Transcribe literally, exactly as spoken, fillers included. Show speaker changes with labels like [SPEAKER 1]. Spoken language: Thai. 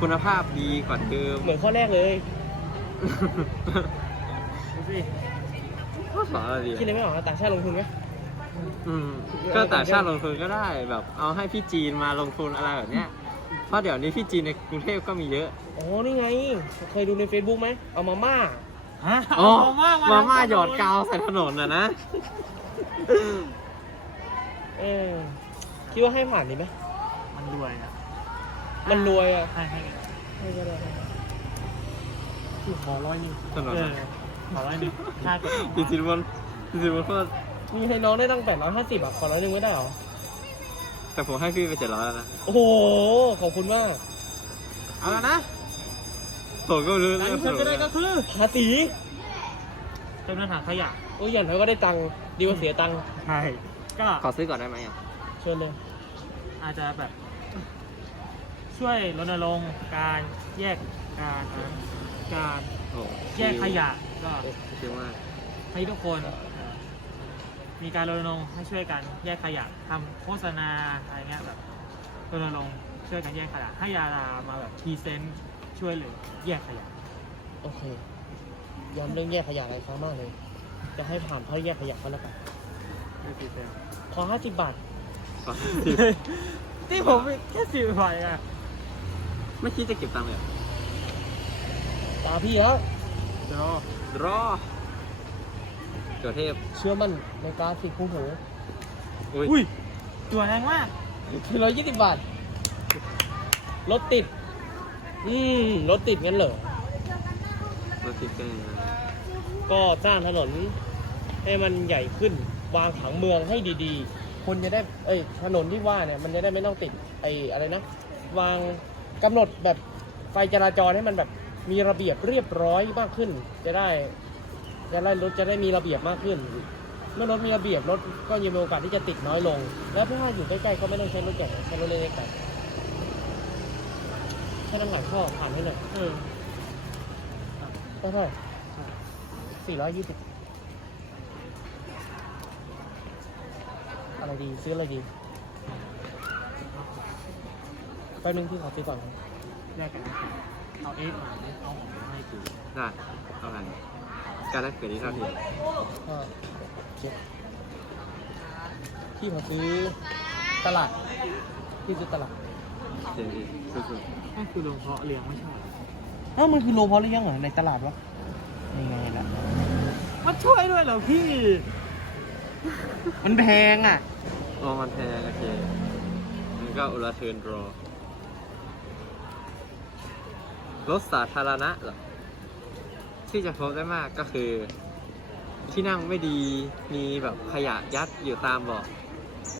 [SPEAKER 1] คุณภาพดีกว่าเดิม
[SPEAKER 2] เหมือนข้อแรกเลยดูสิ
[SPEAKER 1] ก็สอนอะไรดี
[SPEAKER 2] คิดอะไรไม่ออกต่างชาติลงทุนไหม
[SPEAKER 1] อืมก็ต่างชาติลงทุนก็ได้แบบเอาให้พี่จีนมาลงทุนอะไรแบบเนี้ยเพราะเดี๋ยวนี้พี่จีนในกรุงเทพก็มีเยอะ
[SPEAKER 2] อ๋อนี่ไงเคยดูใน Facebook ไหมเอามาม่า
[SPEAKER 3] ฮะ
[SPEAKER 1] อ๋อ
[SPEAKER 3] เอ
[SPEAKER 1] มาม่าหยอดกาวใส่ถนนนะนะ
[SPEAKER 2] เออคิดว่าให้ผ่านดีไหม
[SPEAKER 3] มันรวยนะ
[SPEAKER 2] มันรวยอ่ะ
[SPEAKER 3] ให้ให้
[SPEAKER 2] ให้ก็ได้ให้ก็ได้
[SPEAKER 3] คือขอร้อยหนึง
[SPEAKER 1] ถนน
[SPEAKER 3] เอ
[SPEAKER 1] นะ
[SPEAKER 3] อขอร้อยหนึงค่า
[SPEAKER 1] จริงๆมันจริงๆมันก็
[SPEAKER 2] มีให้น้องได้ตั้งแปดร้อยห้าสิบอ่ะขอร้อยหนึ่งไม่ได้เหรอ
[SPEAKER 1] แต่ผมให้พี่ไปเจ็ดร้อยแล้วนะ
[SPEAKER 2] โอ้โหขอบคุณมาก
[SPEAKER 3] เอาแล้วนะ
[SPEAKER 1] ผมก็รู้
[SPEAKER 3] การ
[SPEAKER 1] เรื่อง
[SPEAKER 3] ที่ฉันจะได้ก็คือ
[SPEAKER 2] ภาษี
[SPEAKER 3] จำนวนถังขยะ
[SPEAKER 2] โอ้ยอย่างน้อยก็ได้ตังค์ดีกว่าเสียตังค์
[SPEAKER 3] ใช่ก็
[SPEAKER 1] ขอซื้อก่อนได้ไหมอ่ะ
[SPEAKER 2] เชิญเลย
[SPEAKER 3] อาจจะแบบ ช่วยรณรงค์การแยกการการ
[SPEAKER 1] โอ้
[SPEAKER 3] แยกขยะก็
[SPEAKER 1] ชิวมาก
[SPEAKER 3] ให้ทุกคน มีการรณรงค์ให้ช่วยกันแยกขยะทำโฆษณาอะไรเงี้ยแบบรณรงค์ช่วยกันแยกขยะให้ยาดามาแบบพรีเซนต์ช่วยเหลยแยกขยะ
[SPEAKER 2] โอเคย้ำเรื่องแยกขยะหลายครั้งมากเลย จะให้ผ่านเขาแยกขยะเขาแล้วกัน
[SPEAKER 3] ไม่พรีเซนต์
[SPEAKER 2] ขอห้าสิบบาท
[SPEAKER 1] ขอ
[SPEAKER 3] ที่ผมแค่สิบใบอ่ะ
[SPEAKER 1] ไม่คิดจะเก็บตังค์เลยเหรอ
[SPEAKER 2] ตาพี่แล้ว
[SPEAKER 3] เดี๋ยว
[SPEAKER 1] รอตัวเทพ
[SPEAKER 2] เชื่อมั่นในกราฟิกคู่หู
[SPEAKER 1] อุ้ย
[SPEAKER 3] อุ้ยตัวแรงมาก
[SPEAKER 2] คือร้อยยี่สิบบาท รถติด อืม รถติดงั้นเหรอ
[SPEAKER 1] รถติดกันอย่างนั้น
[SPEAKER 2] ก็สร้างถนนให้มันใหญ่ขึ้น วางผังเมืองให้ดีๆ คนจะได้ เอ้ย ถนนที่ว่าเนี่ย มันจะได้ไม่ต้องติด ไอ้อะไรนะ วางกำหนดแบบไฟจราจรให้มันแบบมีระเบียบเรียบร้อยมากขึ้น จะได้ จะได้รถจะได้มีระเบียบมากขึ้น เมื่อรถมีระเบียบรถก็ยังมีโอกาสที่จะติดน้อยลง แล้วถ้าอยู่ใกล้ๆก็ไม่ต้องใช้รถใหญ่ใช้รถเล็กๆกันใช้น้ำหนักข้อผ่านให้หน่อย
[SPEAKER 3] เออ
[SPEAKER 2] เท่าไหร่สี่ร้อยยี่สิบอะไรดีซื้ออะไรดีแป๊บนึงที่ขอซื้อก่อน
[SPEAKER 3] แยกกันนะครับเอาเอฟมาเอาของมาให้กู
[SPEAKER 1] ได้เท่ากันการแลกเปลี่ยนที่เท่าเทียม
[SPEAKER 2] ห้าเจ็ดที่ขอซื้อตลาดที่ซื้อตลาด
[SPEAKER 1] เดี๋ยวดีสุด
[SPEAKER 3] นั่นคือโรงเพาะเลี้ยงไม่ใช่เหรอ
[SPEAKER 2] เอ้ามันคือโลพอเลี้ยงเหรอในตลาดวะนี่ไงล่ะ
[SPEAKER 3] มันช่วยด้วยเหรอพี่
[SPEAKER 2] มันแพงอ่ะ
[SPEAKER 1] ๆลองมันแพงโอเคมันก็อุลาเทิร์นรอรถสาธารณะเหรอที่จะพบได้มากก็คือ ที่นั่งไม่ดีมีแบบขยะยัดอยู่ตามเบาะ